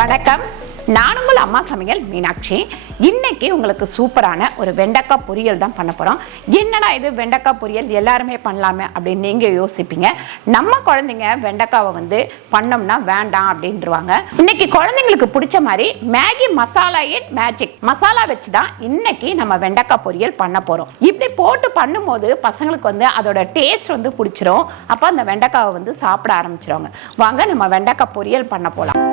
வணக்கம். நான் உங்கள் அம்மா சமையல் மீனாட்சி. இன்னைக்கு உங்களுக்கு சூப்பரான ஒரு வெண்டைக்காய் பொரியல் தான் பண்ண போகிறோம். என்னடா இது வெண்டைக்காய் பொரியல் எல்லாருமே பண்ணலாமே அப்படின்னு நீங்கள் யோசிப்பீங்க. நம்ம குழந்தைங்க வெண்டைக்காவை பண்ணோம்னா வேண்டாம் அப்படின்றவாங்க. இன்னைக்கு குழந்தைங்களுக்கு பிடிச்ச மாதிரி மேகி மசாலா-ஏ-மேஜிக் மசாலா வச்சு தான் இன்னைக்கு நம்ம வெண்டைக்காய் பொரியல் பண்ண போகிறோம். இப்படி போட்டு பண்ணும்போது பசங்களுக்கு அதோட டேஸ்ட் பிடிச்சிரும். அப்போ அந்த வெண்டைக்காவை சாப்பிட ஆரம்பிச்சிருவாங்க. வாங்க நம்ம வெண்டைக்காய் பொரியல் பண்ண போகலாம்.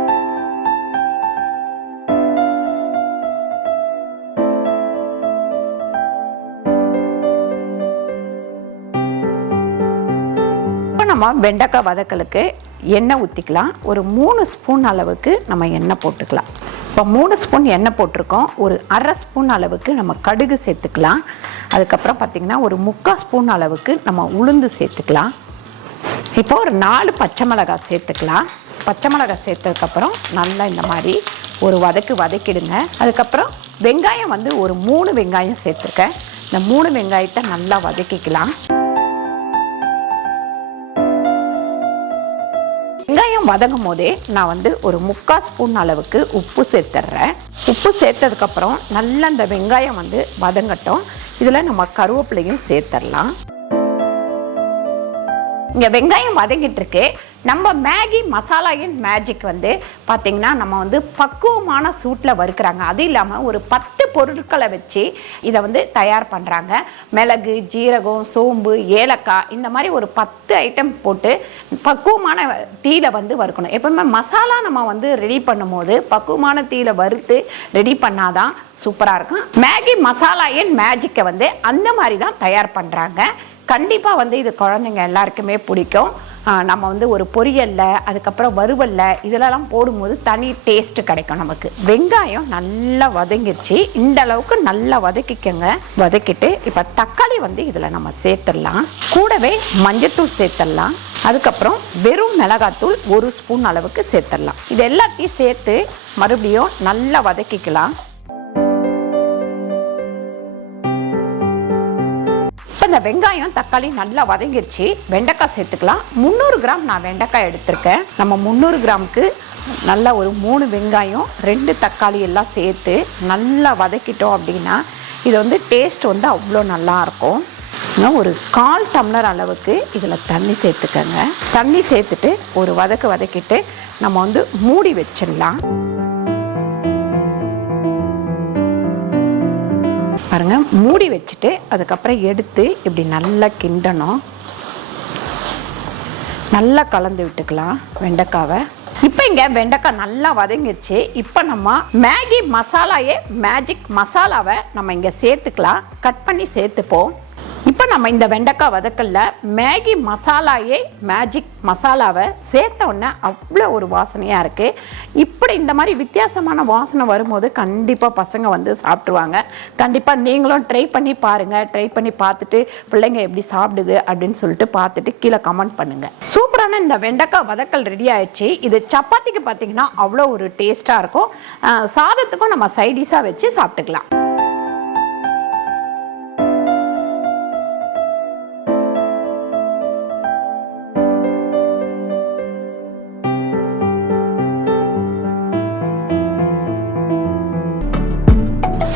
நம்ம வெண்டைக்காய் வதக்கலுக்கு எண்ணெய் ஊற்றிக்கலாம். ஒரு 3 ஸ்பூன் அளவுக்கு நம்ம எண்ணெய் போட்டுக்கலாம். இப்போ 3 ஸ்பூன் எண்ணெய் போட்டிருக்கோம். ஒரு அரை ஸ்பூன் அளவுக்கு நம்ம கடுகு சேர்த்துக்கலாம். அதுக்கப்புறம் பார்த்திங்கன்னா ஒரு 3/4 ஸ்பூன் அளவுக்கு நம்ம உளுந்து சேர்த்துக்கலாம். இப்போ ஒரு 4 பச்சை மிளகாய் சேர்த்துக்கலாம். பச்சை மிளகாய் சேர்த்ததுக்கப்புறம் நல்லா இந்த மாதிரி ஒரு வதக்கிடுங்க. அதுக்கப்புறம் வெங்காயம் ஒரு 3 வெங்காயம் சேர்த்துருக்கேன். இந்த 3 வெங்காயத்தை நல்லா வதக்கிக்கலாம். வெங்காயம் வதங்கும் போதே நான் ஒரு 3/4 ஸ்பூன் அளவுக்கு உப்பு சேர்த்துட்றேன். உப்பு சேர்த்ததுக்கப்புறம் நல்லா இந்த வெங்காயம் வதங்கட்டும். இதில் நம்ம கருவேப்பிலையும் சேர்த்துடலாம். இங்கே வெங்காயம் வதங்கிட்டு இருக்கு. நம்ம மேகி மசாலா-ஏ-மேஜிக் பார்த்திங்கன்னா நம்ம பக்குவமான சூட்டில் வறுக்கிறாங்க. அது இல்லாமல் ஒரு 10 பொருட்களை வச்சு இதை தயார் பண்ணுறாங்க. மிளகு, ஜீரகம், சோம்பு, ஏலக்காய் இந்த மாதிரி ஒரு 10 ஐட்டம் போட்டு பக்குவமான தீயில வறுக்கணும். எப்பவுமே மசாலா நம்ம ரெடி பண்ணும்போது பக்குவமான தீயில வறுத்து ரெடி பண்ணாதான் சூப்பராக இருக்கும். மேகி மசாலா-ஏ-மேஜிக்கை அந்த மாதிரி தான் தயார் பண்ணுறாங்க. கண்டிப்பாக இது குழந்தைங்க எல்லாருக்குமே பிடிக்கும். நம்ம ஒரு பொரியலில் அதுக்கப்புறம் வறுவலில் இதிலெல்லாம் போடும்போது தனி டேஸ்ட்டு கிடைக்கும் நமக்கு. வெங்காயம் நல்லா வதங்கிடுச்சு. இந்த அளவுக்கு நல்லா வதக்கிக்கங்க. வதக்கிட்டு இப்போ தக்காளி இதில் நம்ம சேர்த்துடலாம். கூடவே மஞ்சத்தூள் சேர்த்துடலாம். அதுக்கப்புறம் வெறும் மிளகாத்தூள் 1 ஸ்பூன் அளவுக்கு சேர்த்துடலாம். இது எல்லாத்தையும் சேர்த்து மறுபடியும் நல்லா வதக்கிக்கலாம். இந்த வெங்காயம் தக்காளி நல்லா வதங்கிடுச்சு. வெண்டைக்காய் சேர்த்துக்கலாம். 300 கிராம் நான் வெண்டைக்காய் எடுத்திருக்கேன். நம்ம 300 கிராமுக்கு நல்லா ஒரு 3 வெங்காயம் 2 தக்காளி எல்லாம் சேர்த்து நல்லா வதக்கிட்டோம் அப்படின்னா இது டேஸ்ட் அவ்வளோ நல்லாயிருக்கும். ஒரு 1/4 டம்ளர் அளவுக்கு இதில் தண்ணி சேர்த்துக்கங்க. தண்ணி சேர்த்துட்டு ஒரு வதக்கிட்டு நம்ம மூடி வச்சிடலாம். பாருங்க, மூடி வச்சுட்டு அதுக்கப்புறம் எடுத்து இப்படி நல்லா கிண்டணும். நல்லா கலந்து விட்டுக்கலாம் வெண்டைக்காவை. இப்போ இங்கே வெண்டைக்காய் நல்லா வதங்கிடுச்சு. இப்போ நம்ம மேகி மசாலா-ஏ-மேஜிக் மசாலாவை நம்ம இங்கே சேர்த்துக்கலாம். கட் பண்ணி சேர்த்துப்போம். இப்போ நம்ம இந்த வெண்டைக்காய் வதக்கல்ல மேகி மசாலா-ஏ-மேஜிக் மசாலாவை சேர்த்த உடனே அவ்வளோ ஒரு வாசனையாக இருக்குது. இப்படி இந்த மாதிரி வித்தியாசமான வாசனை வரும்போது கண்டிப்பாக பசங்க சாப்பிட்ருவாங்க. கண்டிப்பாக நீங்களும் ட்ரை பண்ணி பாருங்கள். ட்ரை பண்ணி பார்த்துட்டு பிள்ளைங்க எப்படி சாப்பிடுது அப்படின்னு சொல்லிட்டு பார்த்துட்டு கீழே கமெண்ட் பண்ணுங்கள். சூப்பரான இந்த வெண்டைக்காய் வதக்கல் ரெடி ஆயிடுச்சு. இது சப்பாத்திக்கு பார்த்தீங்கன்னா அவ்வளோ ஒரு டேஸ்ட்டாக இருக்கும். சாதத்துக்கும் நம்ம சைடிஷாக வச்சு சாப்பிட்டுக்கலாம்.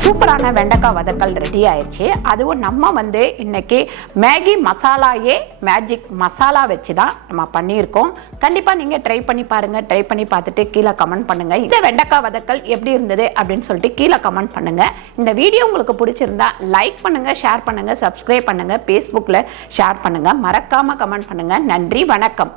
சூப்பரான வெண்டைக்காய் வதக்கல் ரெடி ஆயிடுச்சு. அதுவும் நம்ம இன்னைக்கு மேகி மசாலா-ஏ-மேஜிக் மசாலா வச்சு தான் நம்ம பண்ணியிருக்கோம். கண்டிப்பாக நீங்கள் ட்ரை பண்ணி பாருங்கள். ட்ரை பண்ணி பார்த்துட்டு கீழே கமெண்ட் பண்ணுங்கள். இந்த வெண்டைக்காய் வதக்கல் எப்படி இருந்தது அப்படின்னு சொல்லிட்டு கீழே கமெண்ட் பண்ணுங்கள். இந்த வீடியோ உங்களுக்கு பிடிச்சிருந்தா லைக் பண்ணுங்கள், ஷேர் பண்ணுங்கள், சப்ஸ்கிரைப் பண்ணுங்கள், ஃபேஸ்புக்கில் ஷேர் பண்ணுங்கள், மறக்காமல் கமெண்ட் பண்ணுங்கள். நன்றி, வணக்கம்.